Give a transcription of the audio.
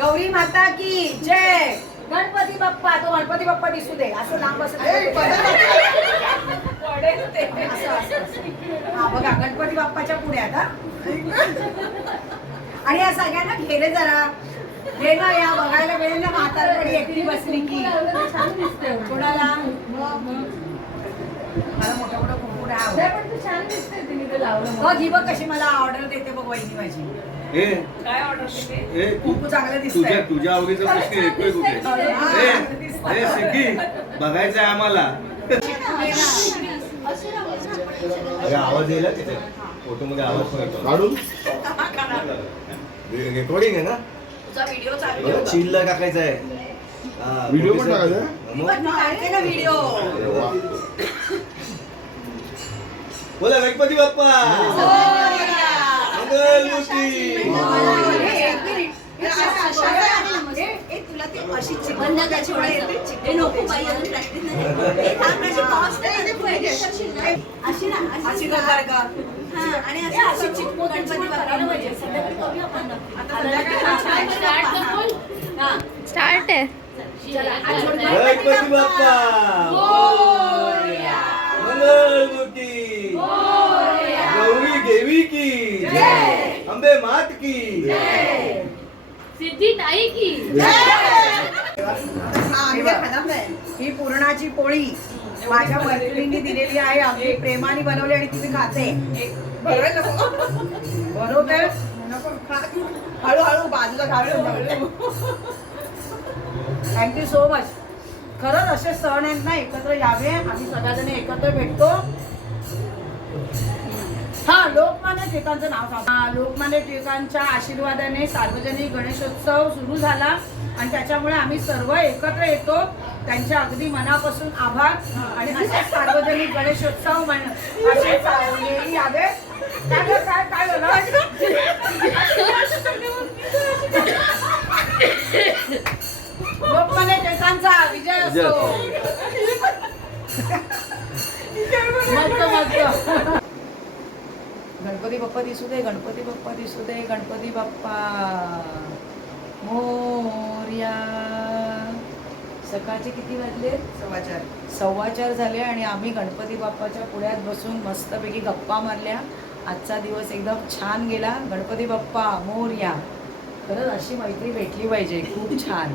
गौरी माता की जय. गणपती बाप्पा. तो गणपती बाप्पा दिसू दे. असं लांब असं हा बघा गणपती बाप्पाच्या पुढ्यात हा. आणि या सगळ्यांना घेले जरा हे ना या बघायला मिळेल ना म्हातारपणी एकटी बसली की कोणाला मला मोठा मोठा कुंकुड ही बघ कशी मला ऑर्डर देते बघ वहिनी माझी. काय ऑर्डर देते? कुंकू चांगलं दिसतंय. तुझ्या आवडीचा प्रश्न येतोय कुठे? सिद्धी बघायचंय आम्हाला. अरे आवाज येईल तिथे फोटो मध्ये आवाज पण येतो. काढून रेकॉर्डिंग आहे ना. व्हिडिओ चालू चिल्ला टाकायचा आहे. व्हिडिओ पण टाकायचा ना व्हिडिओ. बोला गणपती बाप्पा मंगलमूर्ती. तुला ते अशी चिकन नको बाई प्रॅक्टिस अशी करणार का. आणि अशी चिकन गणपती बघायला पाहिजे. स्टार्ट आहे. गणपती बाप्पा मंगलमूर्ती गौरी देवी की अंबे मात की सिद्धी ताई की ही पुरणाची पोळी माझ्या मैत्रिणींनी दिलेली आहे. अगदी प्रेमाने बनवली आणि तुम्ही खाते. बरोबर हळूहळू बाजूला खावे. Thank you so much. खरंच असे सण आहेत ना एकत्र यावे. आम्ही सगळ्याजण एकत्र भेटतो. हा लोकमान्य टिळकांचं नाव सांगा. लोकमान्य टिळकांच्या आशीर्वादाने सार्वजनिक गणेशोत्सव सुरू झाला आणि त्याच्यामुळे आम्ही सर्व एकत्र येतो. त्यांच्या अगदी मनापासून आभार. आणि असे सार्वजनिक गणेशोत्सव असे यावे. काय झालं. लोकमान्य टिळकांचा विजय असो. मस्त मस्त. गणपती बाप्पा दिसू दे. गणपती बाप्पा दिसू दे. गणपती बाप्पा मोरया. सकाळचे किती वाजले? 4:15 झाले आणि आम्ही गणपती बाप्पाच्या पुढ्यात बसून मस्तपैकी गप्पा मारल्या. आजचा दिवस एकदम छान गेला. गणपती बाप्पा मोरया. खरंच अशी मैत्री भेटली पाहिजे. खूप छान.